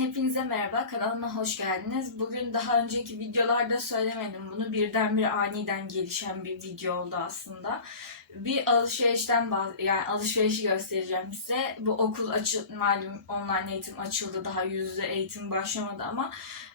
Hepinize merhaba, kanalıma hoş geldiniz. Bugün daha önceki videolarda söylemedim bunu. Birdenbire aniden gelişen bir video oldu aslında. Bir alışverişten yani alışverişi göstereceğim size. Bu okul açıl malum online eğitim açıldı. Daha yüz yüze eğitim başlamadı ama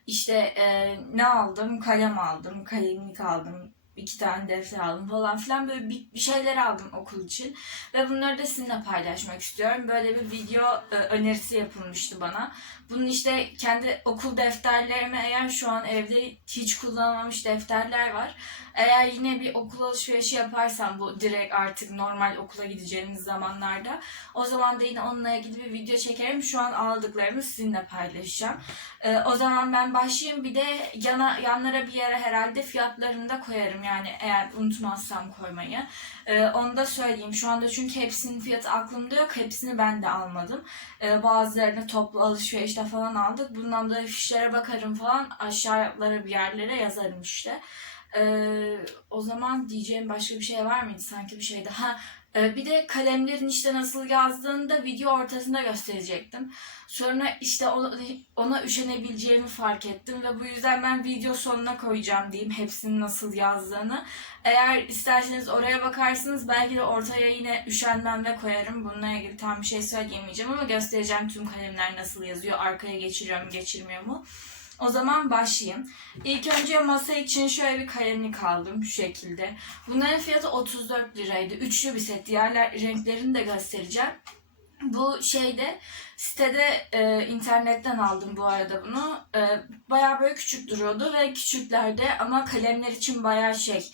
işte e, ne aldım? Kalem aldım, kalemlik aldım, iki tane defter aldım falan filan böyle bir, bir şeyler aldım okul için ve bunları da sizinle paylaşmak istiyorum. Böyle bir video e, önerisi yapılmıştı bana. Bunun işte kendi okul defterlerime eğer şu an evde hiç kullanılmamış defterler var. Eğer yine bir okul alışverişi yaparsam bu direkt artık normal okula gideceğimiz zamanlarda o zaman da yine onunla ilgili bir video çekerim. Şu an aldıklarımı sizinle paylaşacağım. Ee, o zaman ben başlayayım. Bir de yana yanlara bir yere herhalde fiyatlarını da koyarım. Yani eğer unutmazsam koymayı. Ee, onu da söyleyeyim. Şu anda çünkü hepsinin fiyatı aklımda yok. Hepsini ben de almadım. Ee, bazılarını toplu alışverişte falan aldık. Bundan da fişlere bakarım falan. Aşağılara bir yerlere yazarım işte. Ee, o zaman diyeceğim başka bir şey var mıydı? Sanki bir şey daha. Ee, bir de kalemlerin işte nasıl yazdığını da video ortasında gösterecektim. Sonra işte ona, üşenebileceğimi fark ettim ve bu yüzden ben video sonuna koyacağım diyeyim hepsinin nasıl yazdığını. Eğer isterseniz oraya bakarsınız belki de ortaya yine üşenmem ve koyarım. Bununla ilgili tam bir şey söyleyemeyeceğim ama göstereceğim tüm kalemler nasıl yazıyor, arkaya geçiriyor mu geçirmiyor mu. O zaman başlayayım. İlk önce masa için şöyle bir kalemlik aldım şu şekilde. Bunların fiyatı 34 liraydı. Üçlü bir set. Diğer renklerini de göstereceğim. Bu şeyde sitede e, internetten aldım bu arada bunu. E, bayağı böyle küçük duruyordu ve küçüklerde ama kalemler için bayağı şey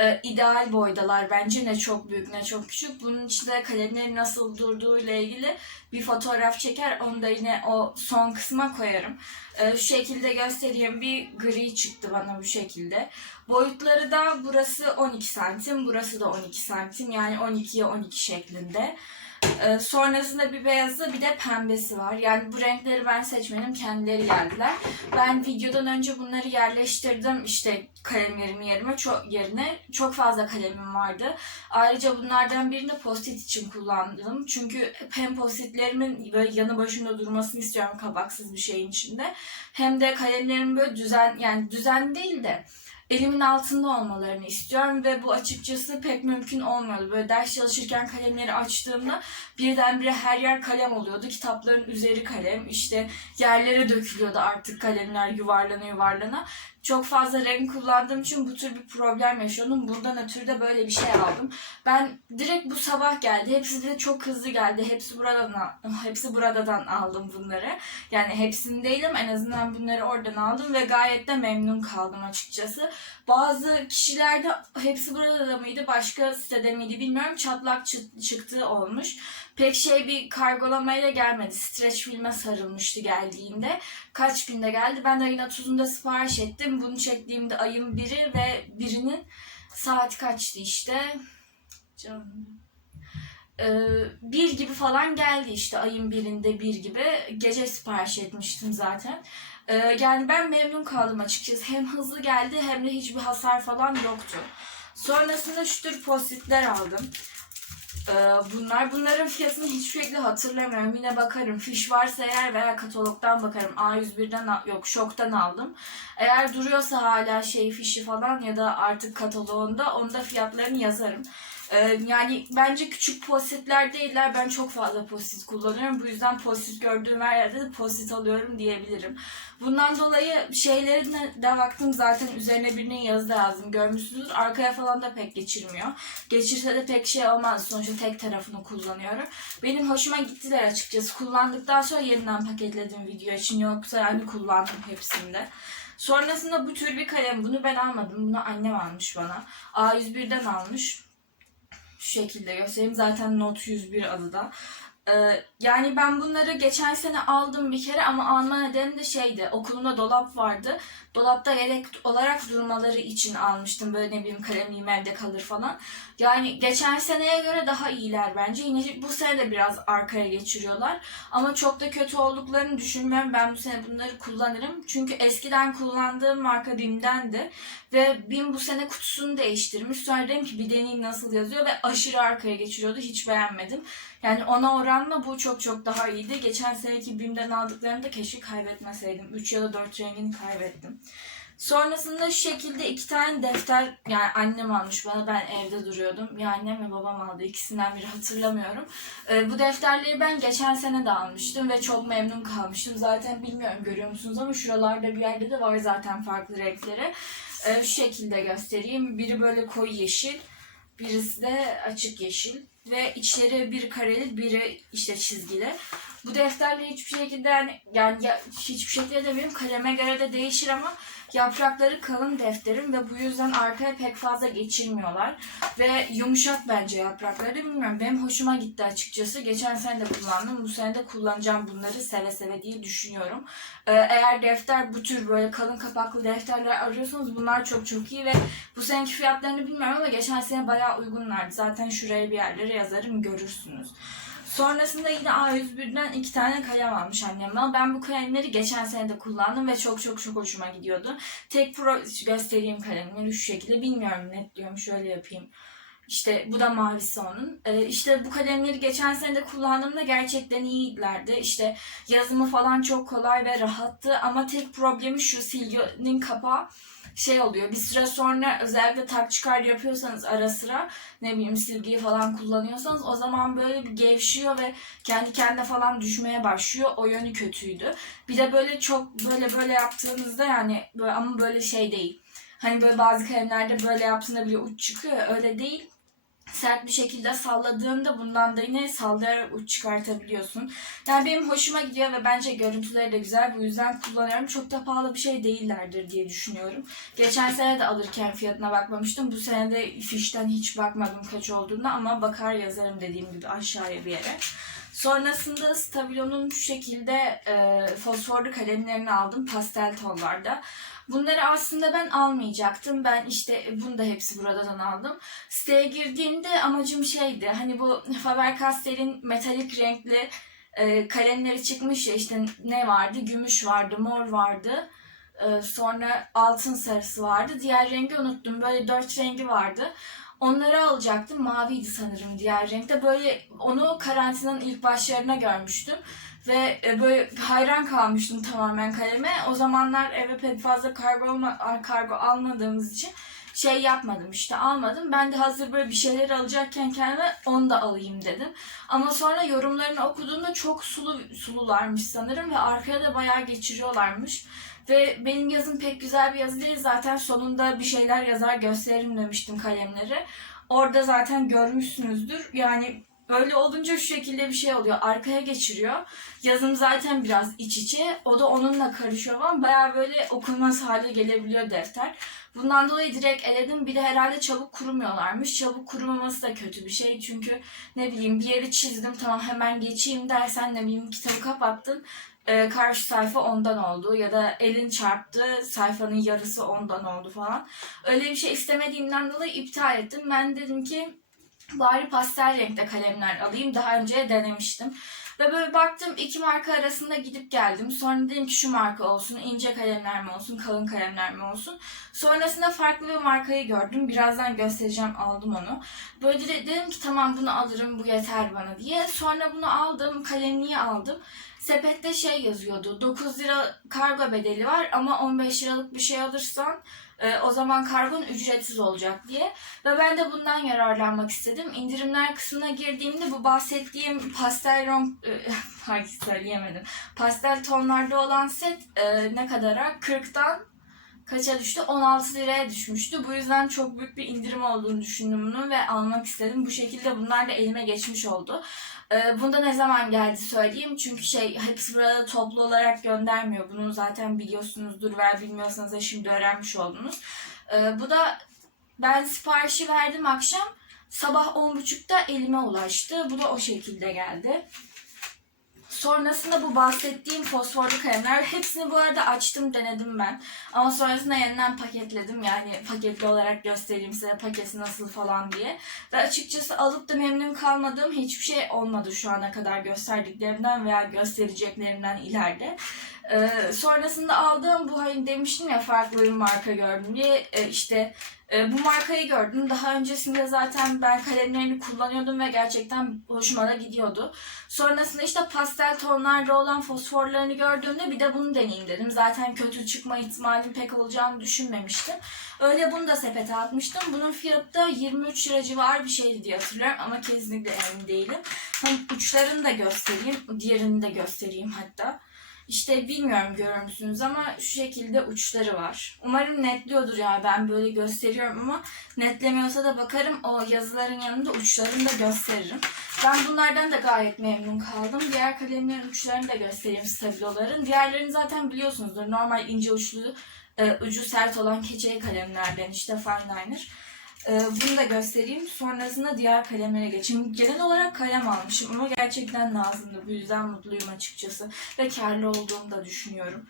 e, ideal boydalar bence ne çok büyük ne çok küçük. Bunun içinde kalemlerin nasıl durduğu ile ilgili bir fotoğraf çeker onu da yine o son kısma koyarım. E, şu şekilde göstereyim bir gri çıktı bana bu şekilde. Boyutları da burası 12 santim burası da 12 santim yani 12'ye 12 şeklinde. Ee, sonrasında bir beyazı bir de pembesi var. Yani bu renkleri ben seçmedim. Kendileri geldiler. Ben videodan önce bunları yerleştirdim işte kalemlerimi yerime çok yerine çok fazla kalemim vardı. Ayrıca bunlardan birini post-it için kullandım. Çünkü hem post-itlerimin böyle yanı başında durmasını istiyorum kabaksız bir şeyin içinde. Hem de kalemlerimin böyle düzen yani düzen değil de elimin altında olmalarını istiyorum ve bu açıkçası pek mümkün olmuyordu. Böyle ders çalışırken kalemleri açtığımda birdenbire her yer kalem oluyordu. Kitapların üzeri kalem, işte yerlere dökülüyordu artık kalemler yuvarlana yuvarlana. Çok fazla renk kullandığım için bu tür bir problem yaşıyordum. Buradan ötürü de böyle bir şey aldım. Ben direkt bu sabah geldi. Hepsi de çok hızlı geldi. Hepsi buradan hepsi buradan aldım bunları. Yani hepsini değilim en azından bunları oradan aldım ve gayet de memnun kaldım açıkçası. Bazı kişilerde hepsi burada da mıydı başka sitede miydi bilmiyorum çatlak çı- çıktığı olmuş. Pek şey bir kargolamayla gelmedi. Streç filme sarılmıştı geldiğinde. Kaç günde geldi. Ben ayın 30'unda sipariş ettim. Bunu çektiğimde ayın biri ve birinin saat kaçtı işte. Canım. Ee, bir gibi falan geldi işte ayın birinde bir gibi. Gece sipariş etmiştim zaten. Ee, yani ben memnun kaldım açıkçası. Hem hızlı geldi hem de hiçbir hasar falan yoktu. Sonrasında şu tür postitler aldım. Ee, bunlar. Bunların fiyatını hiçbir şekilde hatırlamıyorum. Yine bakarım. Fiş varsa eğer veya katalogdan bakarım. A101'den al- yok şoktan aldım. Eğer duruyorsa hala şey fişi falan ya da artık kataloğunda onda fiyatlarını yazarım. Ee, yani bence küçük postitler değiller. Ben çok fazla postit kullanıyorum. Bu yüzden postit gördüğüm her yerde de postit alıyorum diyebilirim. Bundan dolayı şeylerine de baktım zaten üzerine birinin yazı da yazdım. Görmüşsünüz. Arkaya falan da pek geçirmiyor. Geçirse de pek şey olmaz. Sonuçta tek tarafını kullanıyorum. Benim hoşuma gittiler açıkçası. Kullandıktan sonra yeniden paketledim video için. Yoksa yani kullandım hepsinde. Sonrasında bu tür bir kalem. Bunu ben almadım. Bunu annem almış bana. A101'den almış. Şu şekilde göstereyim. Zaten Note 101 adı da. Ee, yani ben bunları geçen sene aldım bir kere ama alma nedeni de şeydi. Okulumda dolap vardı. Dolapta yedek olarak durmaları için almıştım. Böyle ne bileyim kalemliğim evde kalır falan. Yani geçen seneye göre daha iyiler bence. Yine bu sene de biraz arkaya geçiriyorlar. Ama çok da kötü olduklarını düşünmüyorum. Ben bu sene bunları kullanırım. Çünkü eskiden kullandığım marka BİM'dendi. Ve BİM bu sene kutusunu değiştirmiş. Sonra dedim ki bir deneyim nasıl yazıyor ve aşırı arkaya geçiriyordu. Hiç beğenmedim. Yani ona oran kullanma bu çok çok daha iyiydi. Geçen seneki BİM'den aldıklarımı da keşke kaybetmeseydim. 3 ya da 4 rengini kaybettim. Sonrasında şu şekilde iki tane defter yani annem almış bana ben evde duruyordum. Ya annem ve babam aldı ikisinden biri hatırlamıyorum. Ee, bu defterleri ben geçen sene de almıştım ve çok memnun kalmıştım. Zaten bilmiyorum görüyor musunuz ama şuralarda bir yerde de var zaten farklı renkleri. Ee, şu şekilde göstereyim. Biri böyle koyu yeşil, birisi de açık yeşil ve içleri bir kareli, biri işte çizgili. Bu defterler hiçbir şekilde yani, yani ya- hiçbir şekilde demeyeyim kaleme göre de değişir ama yaprakları kalın defterim ve bu yüzden arkaya pek fazla geçirmiyorlar. Ve yumuşak bence yaprakları bilmiyorum benim hoşuma gitti açıkçası. Geçen sene de kullandım bu sene de kullanacağım bunları seve seve diye düşünüyorum. Ee, eğer defter bu tür böyle kalın kapaklı defterler arıyorsanız bunlar çok çok iyi ve bu seneki fiyatlarını bilmiyorum ama geçen sene bayağı uygunlardı. Zaten şuraya bir yerlere yazarım görürsünüz. Sonrasında yine A101'den iki tane kalem almış annem bana. Ben bu kalemleri geçen sene de kullandım ve çok çok çok hoşuma gidiyordu. Tek pro göstereyim kalemleri şu şekilde. Bilmiyorum net diyorum şöyle yapayım. İşte bu da mavisi onun. Ee, işte bu kalemleri geçen sene de kullandığımda gerçekten iyiydilerdi. İşte yazımı falan çok kolay ve rahattı ama tek problemi şu silginin kapağı şey oluyor. Bir süre sonra özellikle tak çıkar yapıyorsanız ara sıra ne bileyim silgiyi falan kullanıyorsanız o zaman böyle bir gevşiyor ve kendi kendine falan düşmeye başlıyor. O yönü kötüydü. Bir de böyle çok böyle böyle yaptığınızda yani böyle ama böyle şey değil. Hani böyle bazı kalemlerde böyle yaptığında bile uç çıkıyor öyle değil. Sert bir şekilde salladığında bundan da yine sallayarak uç çıkartabiliyorsun. Yani benim hoşuma gidiyor ve bence görüntüleri de güzel. Bu yüzden kullanıyorum. Çok da pahalı bir şey değillerdir diye düşünüyorum. Geçen sene de alırken fiyatına bakmamıştım. Bu sene de fişten hiç bakmadım kaç olduğunda ama bakar yazarım dediğim gibi aşağıya bir yere. Sonrasında Stabilo'nun şu şekilde e, fosforlu kalemlerini aldım pastel tonlarda. Bunları aslında ben almayacaktım. Ben işte bunu da hepsi buradan aldım. Siteye girdiğimde amacım şeydi. Hani bu Faber-Castell'in metalik renkli e, kalemleri çıkmış ya işte ne vardı? Gümüş vardı, mor vardı. E, sonra altın sarısı vardı. Diğer rengi unuttum. Böyle dört rengi vardı. Onları alacaktım. Maviydi sanırım diğer renkte. Böyle onu karantinanın ilk başlarına görmüştüm. Ve e, böyle hayran kalmıştım tamamen kaleme. O zamanlar eve pek fazla kargo, kargo almadığımız için şey yapmadım işte almadım. Ben de hazır böyle bir şeyler alacakken kendime onu da alayım dedim. Ama sonra yorumlarını okuduğumda çok sulu sulularmış sanırım ve arkaya da bayağı geçiriyorlarmış. Ve benim yazım pek güzel bir yazı değil. Zaten sonunda bir şeyler yazar gösteririm demiştim kalemleri. Orada zaten görmüşsünüzdür. Yani Böyle olunca şu şekilde bir şey oluyor. Arkaya geçiriyor. Yazım zaten biraz iç içe. O da onunla karışıyor falan. Baya böyle okunmaz hale gelebiliyor defter. Bundan dolayı direkt eledim. Bir de herhalde çabuk kurumuyorlarmış. Çabuk kurumaması da kötü bir şey. Çünkü ne bileyim bir yeri çizdim tamam hemen geçeyim dersen ne bileyim kitabı kapattın. Ee, karşı sayfa ondan oldu ya da elin çarptı sayfanın yarısı ondan oldu falan. Öyle bir şey istemediğimden dolayı iptal ettim. Ben dedim ki bari pastel renkte kalemler alayım. Daha önce denemiştim. Ve böyle baktım iki marka arasında gidip geldim. Sonra dedim ki şu marka olsun, ince kalemler mi olsun, kalın kalemler mi olsun. Sonrasında farklı bir markayı gördüm. Birazdan göstereceğim, aldım onu. Böyle de- dedim ki tamam bunu alırım, bu yeter bana diye. Sonra bunu aldım, kalemliği aldım. Sepette şey yazıyordu, 9 lira kargo bedeli var ama 15 liralık bir şey alırsan e, o zaman kargon ücretsiz olacak diye. Ve ben de bundan yararlanmak istedim. İndirimler kısmına girdiğimde bu bahsettiğim pastel renk, ay söyleyemedim. Pastel tonlarda olan set e, ne kadara? 40'tan kaça düştü? 16 liraya düşmüştü. Bu yüzden çok büyük bir indirim olduğunu düşündüm bunu ve almak istedim. Bu şekilde bunlar da elime geçmiş oldu. Ee, bunda ne zaman geldi söyleyeyim. Çünkü şey hepsi burada toplu olarak göndermiyor. Bunu zaten biliyorsunuzdur veya bilmiyorsanız da şimdi öğrenmiş oldunuz. Ee, bu da ben siparişi verdim akşam. Sabah 10.30'da elime ulaştı. Bu da o şekilde geldi. Sonrasında bu bahsettiğim fosforlu kalemler hepsini bu arada açtım denedim ben. Ama sonrasında yeniden paketledim yani paketli olarak göstereyim size paketi nasıl falan diye. Ve açıkçası alıp da memnun kalmadığım hiçbir şey olmadı şu ana kadar gösterdiklerimden veya göstereceklerimden ileride. Ee, sonrasında aldığım bu hani demiştim ya farklı bir marka gördüm diye e, işte e, bu markayı gördüm. Daha öncesinde zaten ben kalemlerini kullanıyordum ve gerçekten hoşuma da gidiyordu. Sonrasında işte pastel tonlarda olan fosforlarını gördüğümde bir de bunu deneyeyim dedim. Zaten kötü çıkma ihtimalim pek olacağını düşünmemiştim. Öyle bunu da sepete atmıştım. Bunun fiyatı da 23 lira civarı bir şeydi diye hatırlıyorum ama kesinlikle emin değilim. Hani uçlarını da göstereyim, diğerini de göstereyim hatta. İşte bilmiyorum görür müsünüz ama şu şekilde uçları var. Umarım netliyordur ya ben böyle gösteriyorum ama netlemiyorsa da bakarım o yazıların yanında uçlarını da gösteririm. Ben bunlardan da gayet memnun kaldım. Diğer kalemlerin uçlarını da göstereyim stabiloların. Diğerlerini zaten biliyorsunuzdur. Normal ince uçlu, e, ucu sert olan keçeli kalemlerden işte fineliner. E, bunu da göstereyim. Sonrasında diğer kalemlere geçeyim. Genel olarak kalem almışım ama gerçekten lazımdı. Bu yüzden mutluyum açıkçası. Ve karlı olduğumu da düşünüyorum.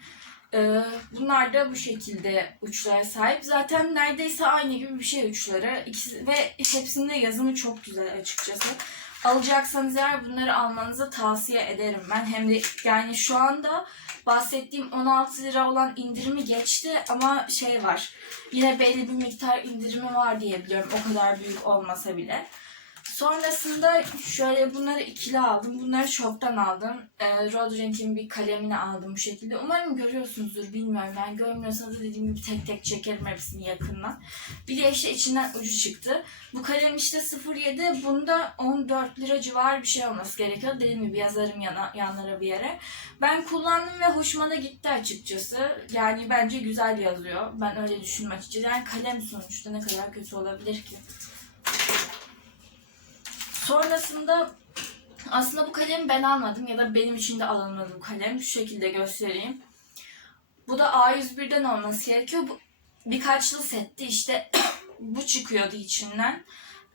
E, bunlar da bu şekilde uçlara sahip. Zaten neredeyse aynı gibi bir şey uçları. İkisi, ve hepsinde yazımı çok güzel açıkçası. Alacaksanız eğer bunları almanızı tavsiye ederim ben. Hem de yani şu anda bahsettiğim 16 lira olan indirimi geçti ama şey var. Yine belli bir miktar indirimi var diye biliyorum. O kadar büyük olmasa bile. Sonrasında şöyle bunları ikili aldım. Bunları shop'tan aldım. Ee, Roderick'in bir kalemini aldım bu şekilde. Umarım görüyorsunuzdur bilmiyorum. Ben görmüyorsanız dediğim gibi tek tek çekerim hepsini yakından. Bir de işte içinden ucu çıktı. Bu kalem işte 07. Bunda 14 lira civarı bir şey olması gerekiyor. Dediğim gibi yazarım yana, yanlara bir yere. Ben kullandım ve hoşuma da gitti açıkçası. Yani bence güzel yazıyor. Ben öyle düşündüm açıkçası. Yani kalem sonuçta ne kadar kötü olabilir ki? Sonrasında aslında bu kalemi ben almadım ya da benim için de alınmadı bu kalem. Şu şekilde göstereyim. Bu da A101'den olması gerekiyor. Bu birkaçlı setti işte bu çıkıyordu içinden.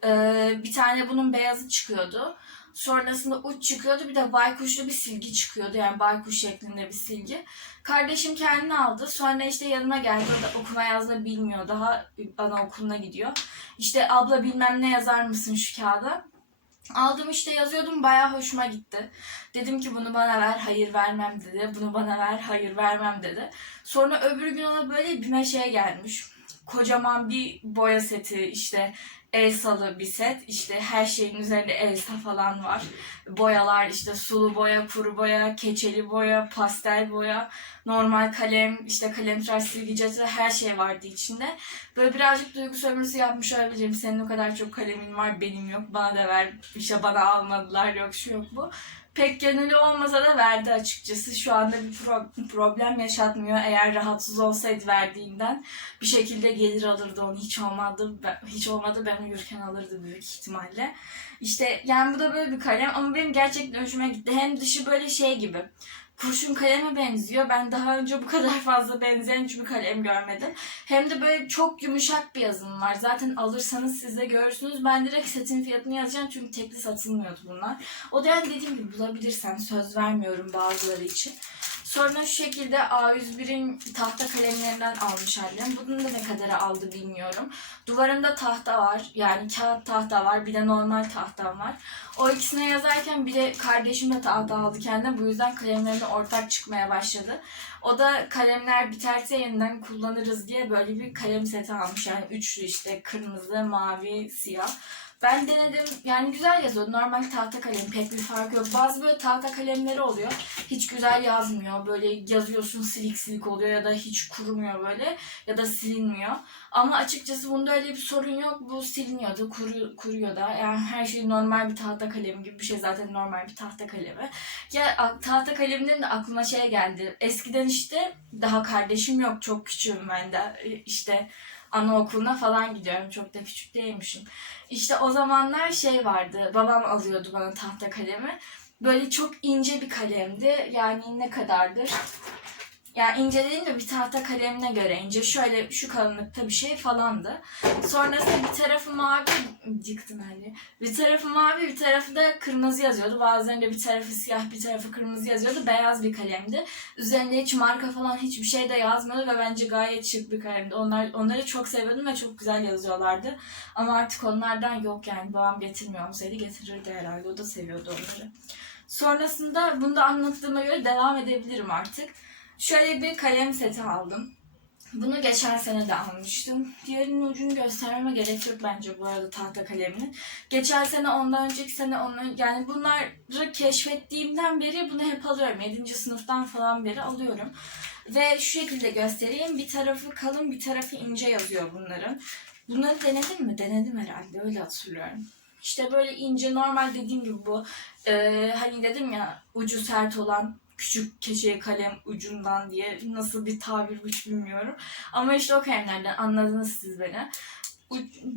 Ee, bir tane bunun beyazı çıkıyordu. Sonrasında uç çıkıyordu. Bir de baykuşlu bir silgi çıkıyordu. Yani baykuş şeklinde bir silgi. Kardeşim kendini aldı. Sonra işte yanıma geldi. O da okuma yazma bilmiyor. Daha anaokuluna gidiyor. İşte abla bilmem ne yazar mısın şu kağıda? Aldım işte yazıyordum bayağı hoşuma gitti. Dedim ki bunu bana ver hayır vermem dedi. Bunu bana ver hayır vermem dedi. Sonra öbür gün ona böyle bir meşeye gelmiş. Kocaman bir boya seti işte Elsa'lı bir set. İşte her şeyin üzerinde Elsa falan var. Boyalar işte sulu boya, kuru boya, keçeli boya, pastel boya, normal kalem, işte kalem tıraş silgicesi her şey vardı içinde. Böyle birazcık duygu sömürüsü yapmış olabilirim. Senin o kadar çok kalemin var benim yok. Bana da ver. İşte bana almadılar yok şu yok bu. Pek gönüllü olmasa da verdi açıkçası. Şu anda bir pro- problem yaşatmıyor. Eğer rahatsız olsaydı verdiğinden bir şekilde gelir alırdı onu. Hiç olmadı. Hiç olmadı ben uyurken alırdı büyük ihtimalle. İşte yani bu da böyle bir kalem ama benim gerçekten hoşuma gitti. Hem dışı böyle şey gibi kurşun kaleme benziyor. Ben daha önce bu kadar fazla benzeyen hiçbir kalem görmedim. Hem de böyle çok yumuşak bir yazım var. Zaten alırsanız siz de görürsünüz. Ben direkt setin fiyatını yazacağım çünkü tekli satılmıyordu bunlar. O da yani dediğim gibi bulabilirsen söz vermiyorum bazıları için. Sonra şu şekilde A101'in tahta kalemlerinden almış annem. Bunun da ne kadar aldı bilmiyorum. Duvarımda tahta var. Yani kağıt tahta var. Bir de normal tahtam var. O ikisine yazarken bir de kardeşim de tahta aldı kendine. Bu yüzden kalemlerine ortak çıkmaya başladı. O da kalemler biterse yeniden kullanırız diye böyle bir kalem seti almış. Yani üçlü işte kırmızı, mavi, siyah. Ben denedim yani güzel yazıyor. Normal tahta kalem pek bir farkı yok. Bazı böyle tahta kalemleri oluyor. Hiç güzel yazmıyor. Böyle yazıyorsun silik silik oluyor ya da hiç kurumuyor böyle ya da silinmiyor. Ama açıkçası bunda öyle bir sorun yok. Bu siliniyordu, kuru, kuruyor da. Yani her şey normal bir tahta kalemi gibi bir şey zaten normal bir tahta kalemi. Ya tahta kaleminin de aklıma şey geldi. Eskiden işte daha kardeşim yok. Çok küçüğüm ben de. İşte anaokuluna falan gidiyorum. Çok da küçük değilmişim. İşte o zamanlar şey vardı. Babam alıyordu bana tahta kalemi. Böyle çok ince bir kalemdi. Yani ne kadardır? Yani ince bir tahta kalemine göre ince. Şöyle şu kalınlıkta bir şey falandı. Sonrasında bir tarafı mavi, yıktım hani. Bir tarafı mavi, bir tarafı da kırmızı yazıyordu. Bazılarında bir tarafı siyah, bir tarafı kırmızı yazıyordu. Beyaz bir kalemdi. Üzerinde hiç marka falan hiçbir şey de yazmıyordu ve bence gayet şık bir kalemdi. Onlar, onları çok seviyordum ve çok güzel yazıyorlardı. Ama artık onlardan yok yani. Babam getirmiyor olsaydı getirirdi herhalde. O da seviyordu onları. Sonrasında bunu da anlattığıma göre devam edebilirim artık. Şöyle bir kalem seti aldım. Bunu geçen sene de almıştım. Diğerinin ucunu göstermeme gerek yok bence bu arada tahta kaleminin. Geçen sene, ondan önceki sene, ondan, yani bunları keşfettiğimden beri bunu hep alıyorum. 7. sınıftan falan beri alıyorum. Ve şu şekilde göstereyim. Bir tarafı kalın, bir tarafı ince yazıyor bunların. Bunları denedim mi? Denedim herhalde. Öyle hatırlıyorum. İşte böyle ince, normal dediğim gibi bu. Ee, hani dedim ya ucu sert olan küçük keçeye kalem ucundan diye nasıl bir tabir bu hiç bilmiyorum. Ama işte o kalemlerden anladınız siz beni.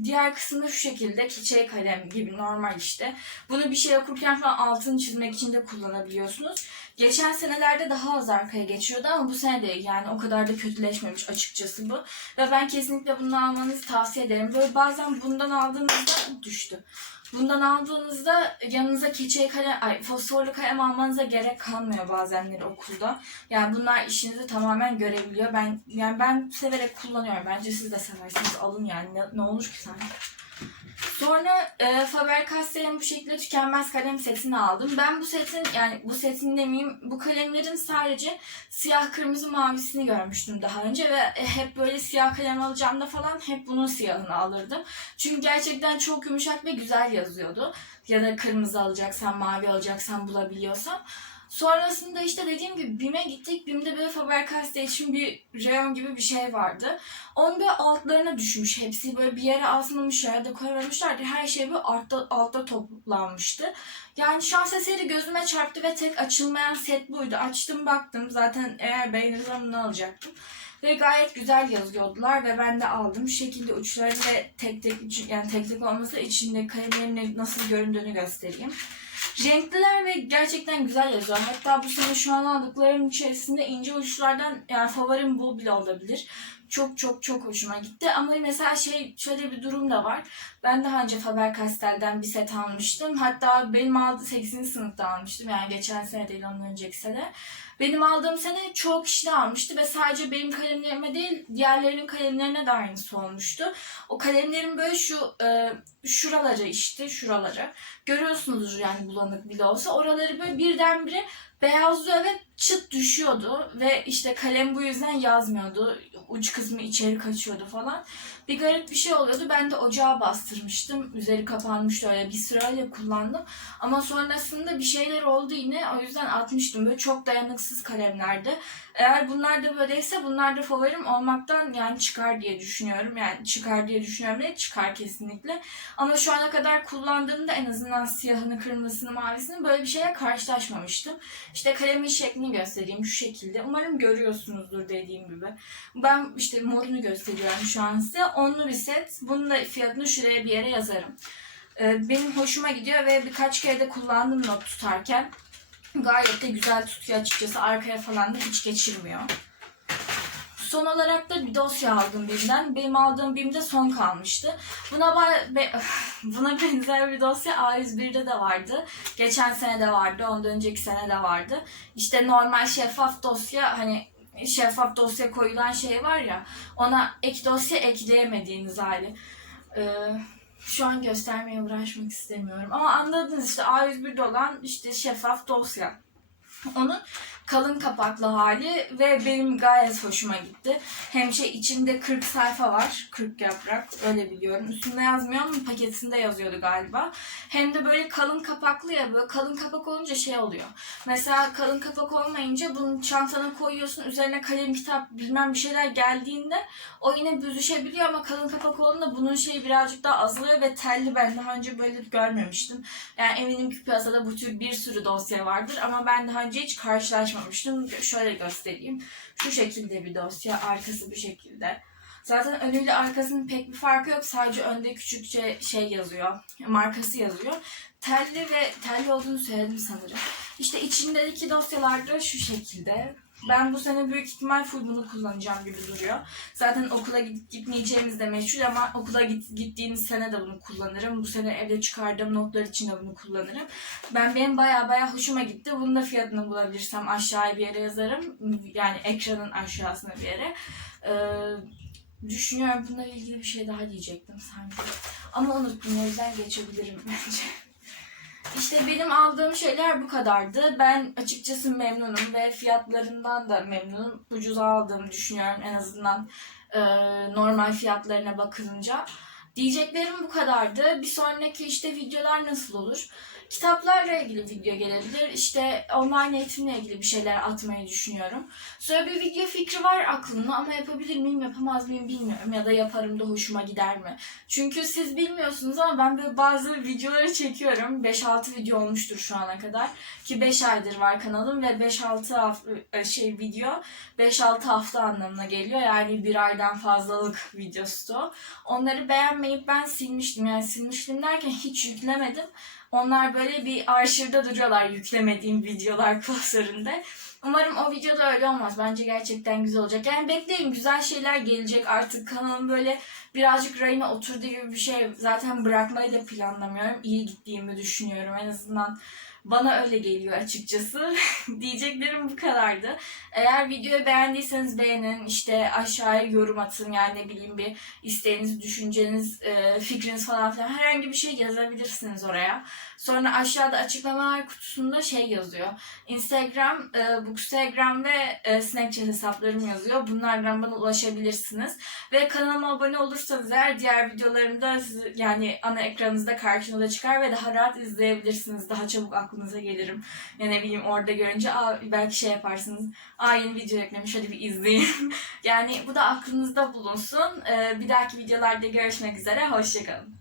Diğer kısmı şu şekilde keçeye kalem gibi normal işte. Bunu bir şey okurken falan altını çizmek için de kullanabiliyorsunuz. Geçen senelerde daha az arkaya geçiyordu ama bu sene değil yani o kadar da kötüleşmemiş açıkçası bu. Ve ben kesinlikle bunu almanızı tavsiye ederim. Böyle bazen bundan aldığınızda düştü. Bundan aldığınızda yanınıza keçeye kalem, ay, fosforlu kalem almanıza gerek kalmıyor bazenleri okulda. Yani bunlar işinizi tamamen görebiliyor. Ben yani ben severek kullanıyorum. Bence siz de seversiniz. Alın yani ne, ne olur ki sanki. Sonra e, Faber-Castell'in bu şekilde tükenmez kalem setini aldım. Ben bu setin yani bu setin demeyeyim bu kalemlerin sadece siyah kırmızı mavisini görmüştüm daha önce ve e, hep böyle siyah kalem alacağımda falan hep bunun siyahını alırdım. Çünkü gerçekten çok yumuşak ve güzel yazıyordu. Ya da kırmızı alacaksan, mavi alacaksan bulabiliyorsam. Sonrasında işte dediğim gibi BİM'e gittik. BİM'de böyle Faber-Castell için bir reyon gibi bir şey vardı. Onun böyle altlarına düşmüş. Hepsi böyle bir yere asmamış ya da koymamışlardı. Her şey böyle altta, altta toplanmıştı. Yani şans eseri gözüme çarptı ve tek açılmayan set buydu. Açtım baktım. Zaten eğer beğenirsem bunu alacaktım. Ve gayet güzel yazıyordular ve ben de aldım. Şu şekilde uçları ve tek tek yani tek tek olması içinde kalemlerin nasıl göründüğünü göstereyim. Renkliler ve gerçekten güzel yazıyor. Hatta bu sene şu an aldıklarım içerisinde ince uçlardan yani favorim bu bile olabilir. Çok çok çok hoşuma gitti. Ama mesela şey şöyle bir durum da var. Ben daha önce Faber-Castell'den bir set almıştım. Hatta benim aldığım 8. sınıfta almıştım. Yani geçen sene değil ondan önceki sene. Benim aldığım sene çoğu kişi de almıştı ve sadece benim kalemlerime değil diğerlerinin kalemlerine de aynısı olmuştu. O kalemlerin böyle şu e, şuraları işte şuraları görüyorsunuzdur yani bulanık bile olsa oraları böyle birdenbire beyazlıyor ve çıt düşüyordu ve işte kalem bu yüzden yazmıyordu. Uç kısmı içeri kaçıyordu falan. Bir garip bir şey oluyordu. Ben de ocağa bastırmıştım. Üzeri kapanmıştı öyle bir süre öyle kullandım. Ama sonrasında bir şeyler oldu yine. O yüzden atmıştım. Böyle çok dayanıksız kalemlerdi. Eğer bunlar da böyleyse bunlar da favorim olmaktan yani çıkar diye düşünüyorum. Yani çıkar diye düşünüyorum değil çıkar kesinlikle. Ama şu ana kadar kullandığımda en azından siyahını, kırmızısını, mavisini böyle bir şeye karşılaşmamıştım. İşte kalemin şeklini göstereyim şu şekilde. Umarım görüyorsunuzdur dediğim gibi. Ben işte morunu gösteriyorum şu an size. Onlu bir set. Bunun da fiyatını şuraya bir yere yazarım. Ee, Benim hoşuma gidiyor ve birkaç kere de kullandım not tutarken. Gayet de güzel tutuyor açıkçası. Arkaya falan da hiç geçirmiyor. Son olarak da bir dosya aldım BİM'den. Benim aldığım BİM'de son kalmıştı. Buna be- buna benzer bir dosya A101'de de vardı. Geçen sene de vardı, ondan önceki sene de vardı. İşte normal şeffaf dosya hani şeffaf dosya koyulan şey var ya ona ek dosya ekleyemediğiniz hali. Ee, şu an göstermeye uğraşmak istemiyorum. Ama anladınız işte A101'de olan işte şeffaf dosya. Onun kalın kapaklı hali ve benim gayet hoşuma gitti. Hem şey içinde 40 sayfa var. 40 yaprak öyle biliyorum. Üstünde yazmıyor ama paketinde yazıyordu galiba. Hem de böyle kalın kapaklı ya böyle kalın kapak olunca şey oluyor. Mesela kalın kapak olmayınca bunu çantana koyuyorsun. Üzerine kalem kitap bilmem bir şeyler geldiğinde o yine büzüşebiliyor ama kalın kapak olduğunda bunun şeyi birazcık daha azalıyor ve telli ben daha önce böyle görmemiştim. Yani eminim ki piyasada bu tür bir sürü dosya vardır ama ben daha önce hiç karşılaşmamıştım. Şöyle göstereyim. Şu şekilde bir dosya, arkası bu şekilde. Zaten önüyle arkasının pek bir farkı yok. Sadece önde küçükçe şey yazıyor. Markası yazıyor. Telli ve telli olduğunu söyledim sanırım. İşte içindeki dosyalar da şu şekilde. Ben bu sene büyük ihtimal full bunu kullanacağım gibi duruyor. Zaten okula gidip gitmeyeceğimiz de meşhur ama okula git, gittiğimiz sene de bunu kullanırım. Bu sene evde çıkardığım notlar için de bunu kullanırım. Ben benim baya baya hoşuma gitti. Bunun da fiyatını bulabilirsem aşağıya bir yere yazarım. Yani ekranın aşağısına bir yere. Ee, düşünüyorum bununla ilgili bir şey daha diyecektim sanki. Ama unuttum o yüzden geçebilirim bence. İşte benim aldığım şeyler bu kadardı. Ben açıkçası memnunum ve fiyatlarından da memnunum. Ucuza aldığımı düşünüyorum en azından e, normal fiyatlarına bakılınca. Diyeceklerim bu kadardı. Bir sonraki işte videolar nasıl olur? Kitaplarla ilgili video gelebilir. İşte online eğitimle ilgili bir şeyler atmayı düşünüyorum. Sonra bir video fikri var aklımda ama yapabilir miyim yapamaz mıyım bilmiyorum. Ya da yaparım da hoşuma gider mi? Çünkü siz bilmiyorsunuz ama ben böyle bazı videoları çekiyorum. 5-6 video olmuştur şu ana kadar. Ki 5 aydır var kanalım ve 5-6 haf- şey video 5-6 hafta anlamına geliyor. Yani bir aydan fazlalık videosu. Onları beğenmeyip ben silmiştim. Yani silmiştim derken hiç yüklemedim. Onlar böyle bir arşivde duruyorlar yüklemediğim videolar klasöründe. Umarım o videoda öyle olmaz. Bence gerçekten güzel olacak. Yani bekleyin güzel şeyler gelecek. Artık kanalım böyle birazcık rayına oturduğu gibi bir şey. Zaten bırakmayı da planlamıyorum. İyi gittiğimi düşünüyorum. En azından bana öyle geliyor açıkçası. Diyeceklerim bu kadardı. Eğer videoyu beğendiyseniz beğenin. İşte aşağıya yorum atın. Yani ne bileyim bir isteğiniz, düşünceniz, e, fikriniz falan filan herhangi bir şey yazabilirsiniz oraya. Sonra aşağıda açıklamalar kutusunda şey yazıyor. Instagram, e, Bookstagram ve e, Snapchat hesaplarım yazıyor. Bunlardan bana ulaşabilirsiniz. Ve kanalıma abone olursanız eğer diğer videolarımda yani ana ekranınızda karşınıza çıkar ve daha rahat izleyebilirsiniz. Daha çabuk aklınıza gelirim. Ya ne bileyim orada görünce Aa, belki şey yaparsınız. Aa yeni video eklemiş hadi bir izleyin. yani bu da aklınızda bulunsun. E, bir dahaki videolarda görüşmek üzere. Hoşçakalın.